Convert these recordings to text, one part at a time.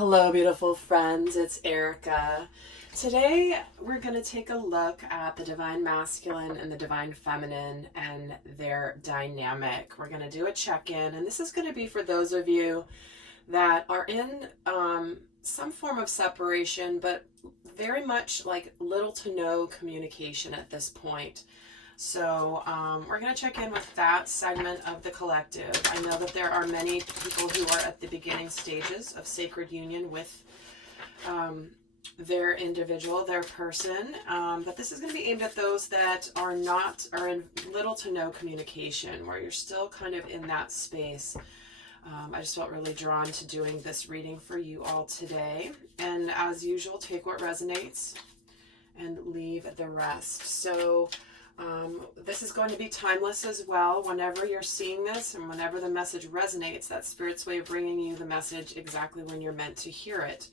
Hello, beautiful friends. It's Erika. Today, we're going to take a look at the divine masculine and the divine feminine and their dynamic. We're going to do a check-in, and this is going to be for those of you that are in some form of separation, but very much like little to no communication at this point. So we're going to check in with that segment of the collective. I know that there are many people who are at the beginning stages of sacred union with their individual, their person, but this is going to be aimed at those that are in little to no communication, where you're still kind of in that space. I just felt really drawn to doing this reading for you all today. And as usual, take what resonates and leave the rest. So this is going to be timeless as well. Whenever you're seeing this and whenever the message resonates, that's Spirit's way of bringing you the message exactly when you're meant to hear it.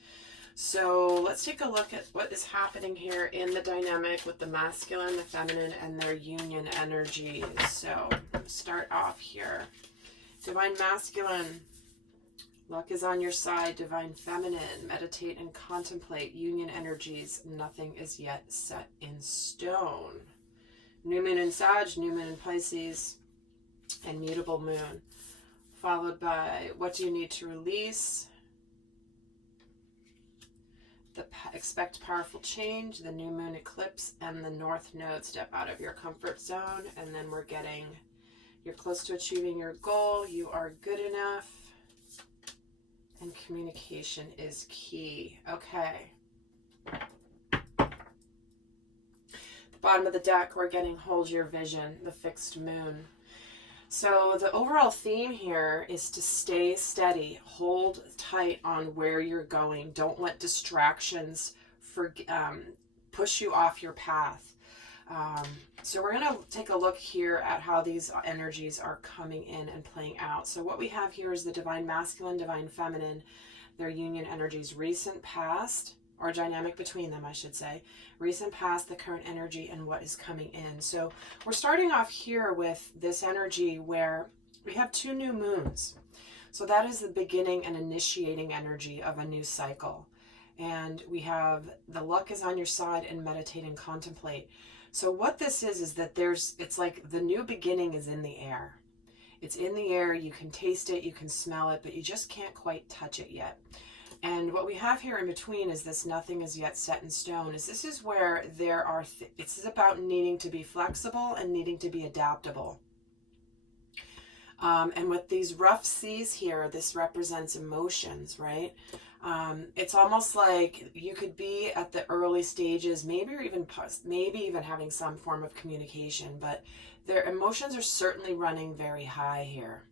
So let's take a look at what is happening here in the dynamic with the masculine, the feminine, and their union energies. So start off here. Divine masculine, luck is on your side. Divine feminine, meditate and contemplate. Union energies, nothing is yet set in stone. New moon in Sag, new moon in Pisces, and mutable moon. Followed by what do you need to release? Expect powerful change, the new moon eclipse, and the north node. Step out of your comfort zone. And then we're getting, you're close to achieving your goal. You are good enough. And communication is key. Okay. Bottom of the deck, we're getting hold your vision, the fixed moon. So the overall theme here is to stay steady, hold tight on where you're going. Don't let distractions push you off your path. So we're going to take a look here at how these energies are coming in and playing out. So what we have here is the divine masculine, divine feminine, their union energies, recent past, or dynamic between them, I should say. Recent past, the current energy, and what is coming in. So we're starting off here with this energy where we have two new moons. So that is the beginning and initiating energy of a new cycle. And we have the luck is on your side and meditate and contemplate. So what this is that it's like the new beginning is in the air. It's in the air, you can taste it, you can smell it, but you just can't quite touch it yet. And what we have here in between is this nothing is yet set in stone. This is where there are, this is about needing to be flexible and needing to be adaptable. And with these rough seas here, this represents emotions, right? It's almost like you could be at the early stages, maybe even having some form of communication, but their emotions are certainly running very high here.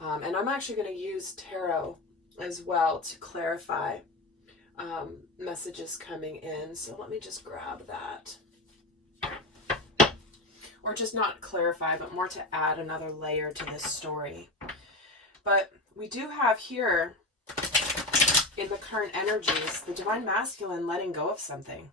And I'm actually going to use tarot as well to clarify messages coming in. So let me just grab that. Or just not clarify, but more to add another layer to this story. But we do have here in the current energies, the divine masculine letting go of something.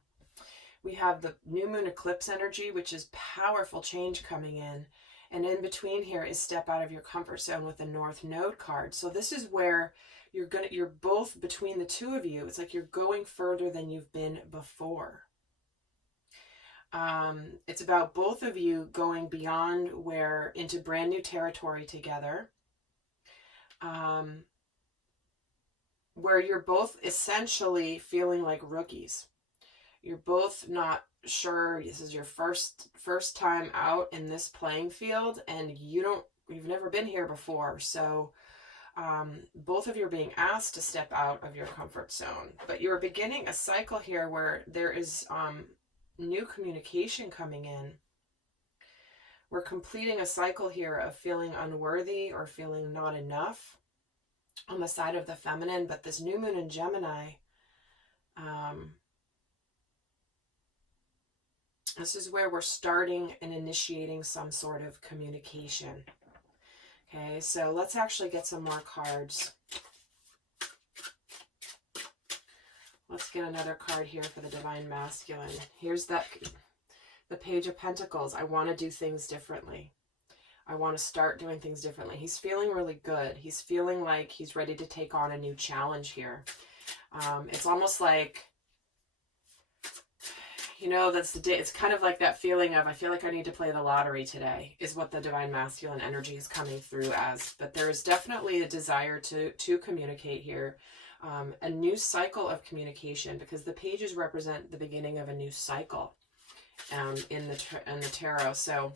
We have the new moon eclipse energy, which is powerful change coming in. And in between here is step out of your comfort zone with the north node card. So this is where you're both, between the two of you, it's like you're going further than you've been before. It's about both of you going beyond into brand new territory together. Where you're both essentially feeling like rookies. You're both not sure, this is your first time out in this playing field, and you've never been here before. So both of you are being asked to step out of your comfort zone, but you're beginning a cycle here where there is new communication coming in. We're completing a cycle here of feeling unworthy or feeling not enough on the side of the feminine, but this new moon in Gemini, this is where we're starting and initiating some sort of communication. Okay, so let's actually get some more cards. Let's get another card here for the divine masculine. Here's the Page of Pentacles. I want to do things differently. I want to start doing things differently. He's feeling really good. He's feeling like he's ready to take on a new challenge here. It's almost like, you know, that's the day. It's kind of like that feeling of, I feel like I need to play the lottery today, is what the divine masculine energy is coming through as. But there is definitely a desire to communicate here. A new cycle of communication, because the pages represent the beginning of a new cycle in the tarot. So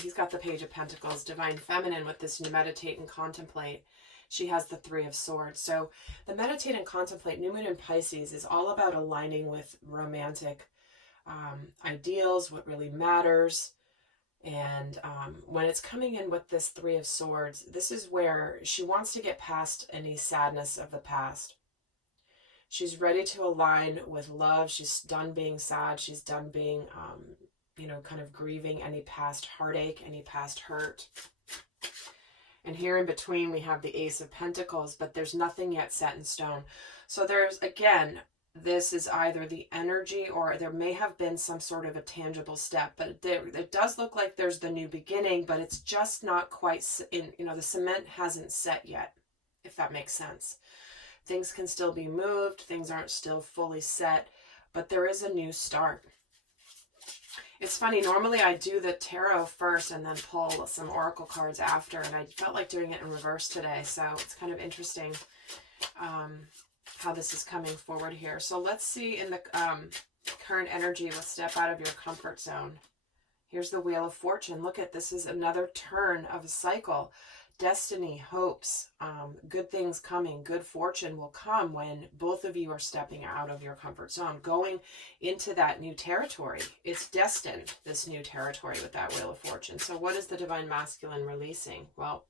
he's got the Page of Pentacles, divine feminine, with this meditate and contemplate. She has the Three of Swords. So the meditate and contemplate, new moon in Pisces, is all about aligning with romantic ideals, what really matters. And when it's coming in with this Three of Swords, this is where she wants to get past any sadness of the past. She's ready to align with love. She's done being sad. She's done being, you know, kind of grieving any past heartache, any past hurt. And here in between, we have the Ace of Pentacles, but there's nothing yet set in stone. So there's, again, this is either the energy, or there may have been some sort of a tangible step, but it does look like there's the new beginning, but it's just not quite in, you know, the cement hasn't set yet, if that makes sense. Things can still be moved. Things aren't still fully set, but there is a new start. It's funny, normally I do the tarot first and then pull some oracle cards after, and I felt like doing it in reverse today, so it's kind of interesting how this is coming forward here. So let's see in the current energy, let's step out of your comfort zone. Here's the Wheel of Fortune. Look at this, is another turn of a cycle. Destiny, hopes, good things coming, good fortune will come when both of you are stepping out of your comfort zone, going into that new territory. It's destined, this new territory, with that Wheel of Fortune. So what is the divine masculine releasing? Well,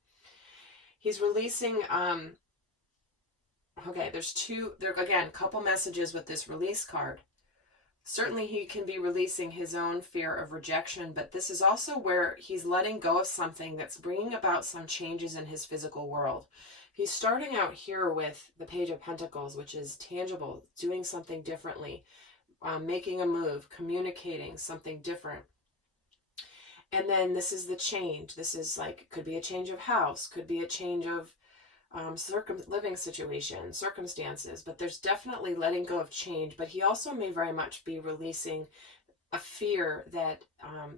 he's releasing, okay, there again, couple messages with this release card. Certainly he can be releasing his own fear of rejection, but this is also where he's letting go of something that's bringing about some changes in his physical world. He's starting out here with the Page of Pentacles, which is tangible, doing something differently, making a move, communicating something different. And then this is the change. This is like, could be a change of house, could be a change of living situation, circumstances, but there's definitely letting go of change. But he also may very much be releasing a fear that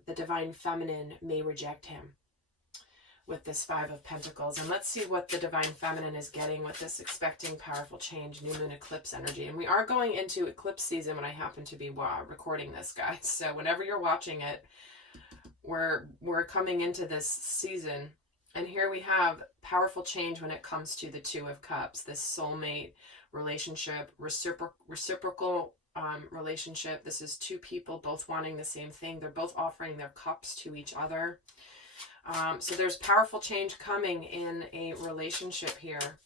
the divine feminine may reject him with this Five of Pentacles. And let's see what the divine feminine is getting with this expecting powerful change, new moon eclipse energy. And we are going into eclipse season when I happen to be recording this, guys. So whenever you're watching it, we're coming into this season. And here we have powerful change when it comes to the Two of Cups, this soulmate relationship, reciprocal relationship. This is two people both wanting the same thing. They're both offering their cups to each other. So there's powerful change coming in a relationship here.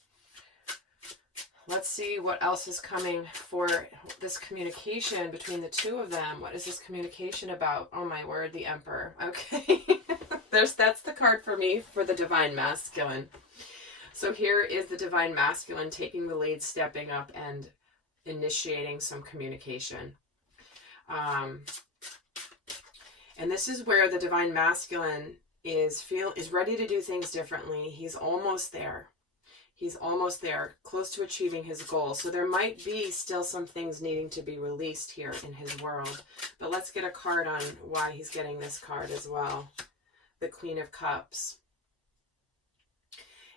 Let's see what else is coming for this communication between the two of them. What is this communication about? Oh my word, the Emperor. Okay. That's the card for me for the divine masculine. So here is the divine masculine taking the lead, stepping up and initiating some communication. And this is where the divine masculine is ready to do things differently. He's almost there. He's almost there, close to achieving his goal. So there might be still some things needing to be released here in his world. But let's get a card on why he's getting this card as well. The Queen of Cups.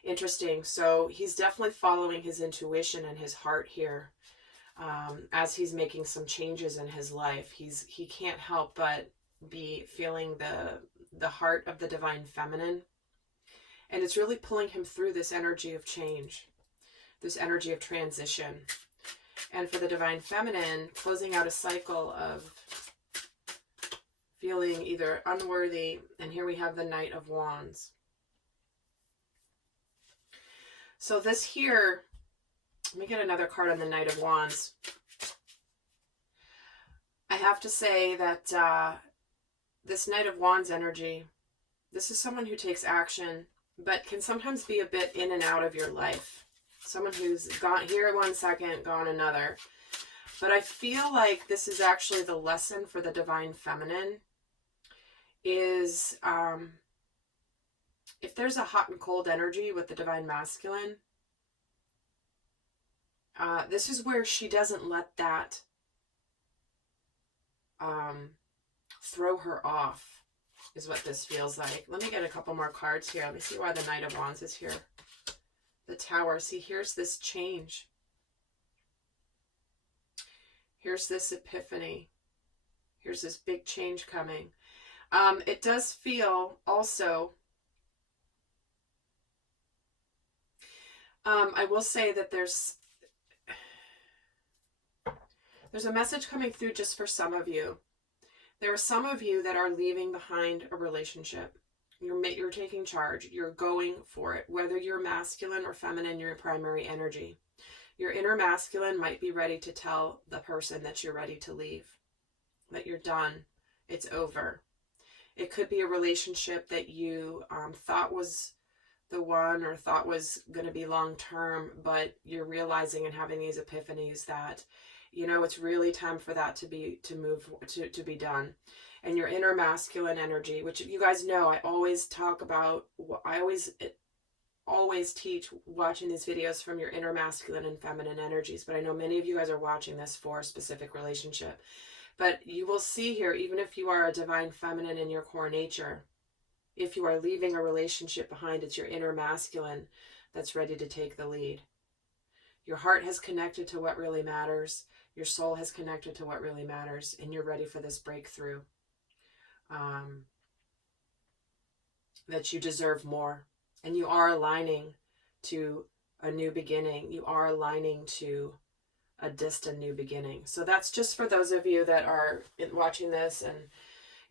Interesting. So he's definitely following his intuition and his heart here as he's making some changes in his life. He can't help but be feeling the heart of the divine feminine. And it's really pulling him through this energy of change, this energy of transition. And for the divine feminine, closing out a cycle of feeling either unworthy, and here we have the Knight of Wands. So this here, let me get another card on the Knight of Wands. I have to say that this Knight of Wands energy, this is someone who takes action, but can sometimes be a bit in and out of your life. Someone who's gone here 1 second, gone another. But I feel like this is actually the lesson for the divine feminine is if there's a hot and cold energy with the divine masculine, This is where she doesn't let that throw her off, is what this feels like. Let me get a couple more cards here. Let me see why the Knight of Wands is here. The Tower. See, here's this change. Here's this epiphany. Here's this big change coming. It does feel also, I will say that there's a message coming through just for some of you. There are some of you that are leaving behind a relationship. You're taking charge. You're going for it. Whether you're masculine or feminine, your primary energy. Your inner masculine might be ready to tell the person that you're ready to leave, that you're done. It's over. It could be a relationship that you thought was the one or thought was going to be long term, but you're realizing and having these epiphanies that, you know, it's really time for that to be done. And your inner masculine energy, which you guys know, I always talk about, I always teach watching these videos from your inner masculine and feminine energies, but I know many of you guys are watching this for a specific relationship. But you will see here, even if you are a divine feminine in your core nature, if you are leaving a relationship behind, it's your inner masculine that's ready to take the lead. Your heart has connected to what really matters. Your soul has connected to what really matters, and you're ready for this breakthrough. That you deserve more, and you are aligning to a new beginning. You are aligning to a distant new beginning. So that's just for those of you that are watching this and,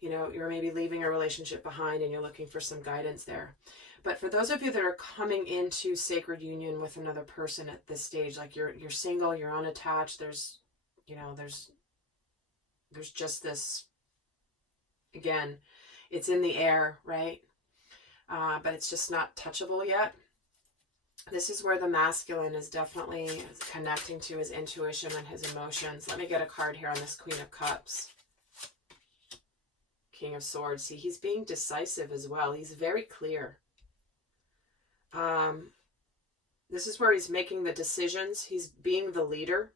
you know, you're maybe leaving a relationship behind and you're looking for some guidance there. But for those of you that are coming into sacred union with another person at this stage, like you're single, you're unattached, there's just this, again, it's in the air, right? But it's just not touchable yet. This is where the masculine is definitely connecting to his intuition and his emotions. Let me get a card here on this Queen of Cups. King of Swords. See, he's being decisive as well. He's very clear. This is where he's making the decisions. He's being the leader.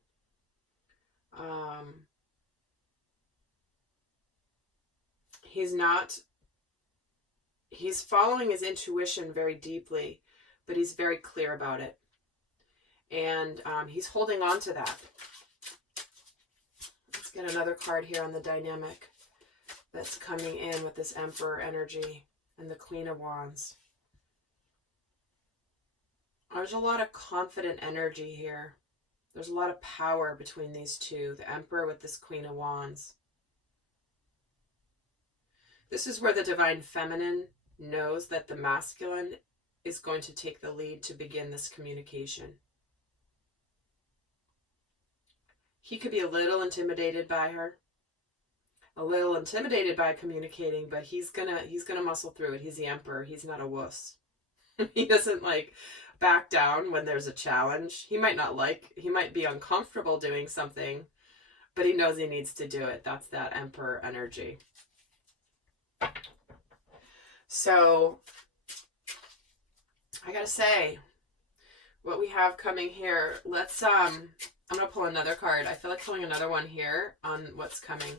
He's following his intuition very deeply, but he's very clear about it. And he's holding on to that. Let's get another card here on the dynamic that's coming in with this Emperor energy and the Queen of Wands. There's a lot of confident energy here. There's a lot of power between these two. The Emperor with this Queen of Wands. This is where the divine feminine knows that the masculine is going to take the lead to begin this communication. He could be a little intimidated by her, a little intimidated by communicating, but he's gonna muscle through it. He's the Emperor. He's not a wuss. He doesn't like back down when there's a challenge. He might be uncomfortable doing something, but he knows he needs to do it. That's that Emperor energy. So I gotta say, what we have coming here, let's I'm gonna pull another card. I feel like pulling another one here on what's coming.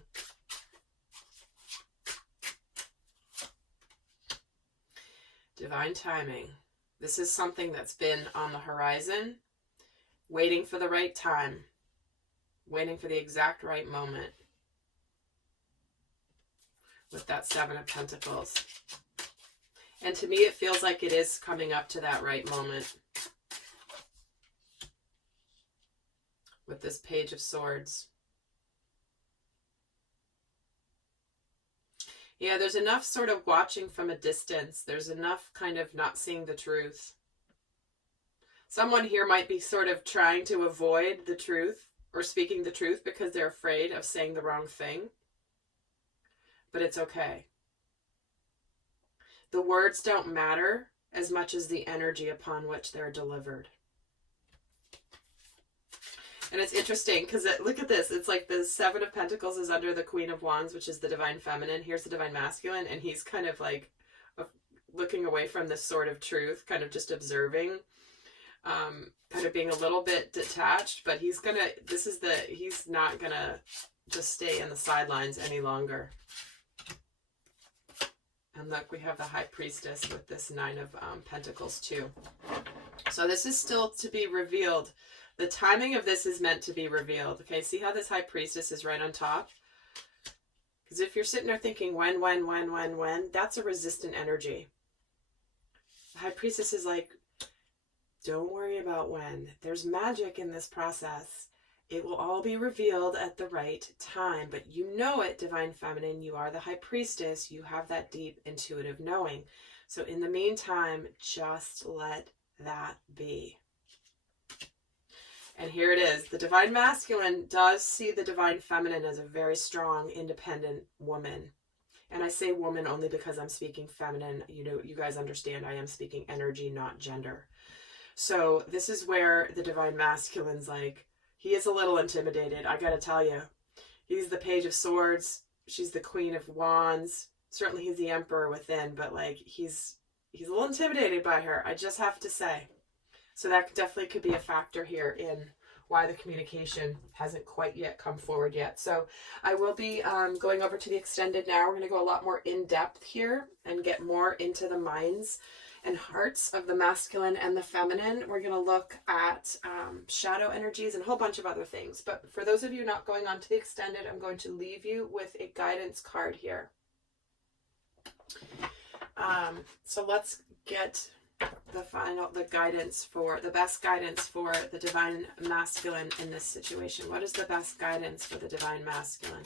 Divine timing. This is something that's been on the horizon, waiting for the right time, waiting for the exact right moment. With that Seven of Pentacles. And to me, it feels like it is coming up to that right moment. With this Page of Swords. Yeah, there's enough sort of watching from a distance. There's enough kind of not seeing the truth. Someone here might be sort of trying to avoid the truth or speaking the truth because they're afraid of saying the wrong thing. But it's okay. The words don't matter as much as the energy upon which they're delivered. And it's interesting because look at this. It's like the Seven of Pentacles is under the Queen of Wands, which is the divine feminine. Here's the divine masculine. And he's kind of like looking away from this sort of truth, kind of just observing. kind of being a little bit detached, but he's not gonna just stay in the sidelines any longer. And look, we have the High Priestess with this Nine of Pentacles too. So this is still to be revealed. The timing of this is meant to be revealed. Okay, see how this High Priestess is right on top? Because if you're sitting there thinking when, that's a resistant energy. The High Priestess is like, don't worry about when. There's magic in this process. It will all be revealed at the right time. But you know it, Divine Feminine. You are the High Priestess. You have that deep intuitive knowing. So in the meantime, just let that be. And here it is. The Divine Masculine does see the Divine Feminine as a very strong, independent woman. And I say woman only because I'm speaking feminine. You know, you guys understand I am speaking energy, not gender. So this is where the Divine Masculine's like, he is a little intimidated. I gotta tell you, he's the Page of Swords. She's the Queen of Wands. Certainly he's the Emperor within, but like he's a little intimidated by her. I just have to say. So that definitely could be a factor here in why the communication hasn't quite yet come forward yet. So I will be going over to the extended now. We're going to go a lot more in depth here and get more into the minds and hearts of the masculine and the feminine. We're going to look at shadow energies and a whole bunch of other things. But for those of you not going on to the extended, I'm going to leave you with a guidance card here. So let's get the best guidance for the Divine Masculine in this situation. What is the best guidance for the Divine Masculine?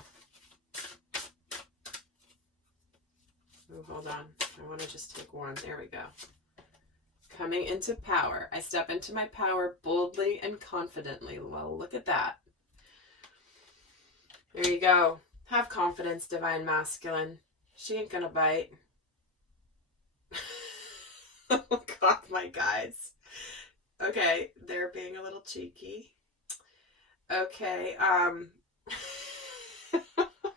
Oh, hold on. I want to just take one. There we go. Coming into power. I step into my power boldly and confidently. Well, look at that. There you go. Have confidence, Divine Masculine. She ain't gonna bite. Oh God, my guys. Okay, they're being a little cheeky. Okay,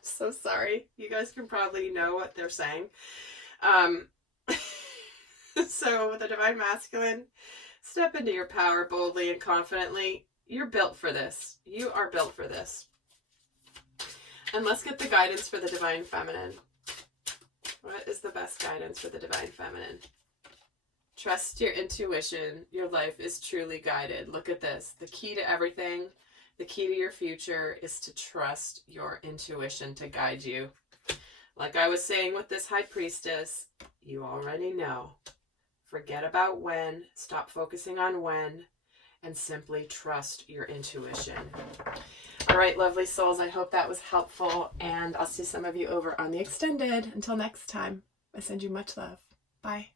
so sorry. You guys can probably know what they're saying. So with the Divine Masculine, step into your power boldly and confidently. You're built for this. You are built for this. And let's get the guidance for the Divine Feminine. What is the best guidance for the Divine Feminine? Trust your intuition. Your life is truly guided. Look at this. The key to everything, the key to your future is to trust your intuition to guide you. Like I was saying with this High Priestess, you already know. Forget about when, stop focusing on when, and simply trust your intuition. All right, lovely souls, I hope that was helpful, and I'll see some of you over on the extended. Until next time, I send you much love. Bye.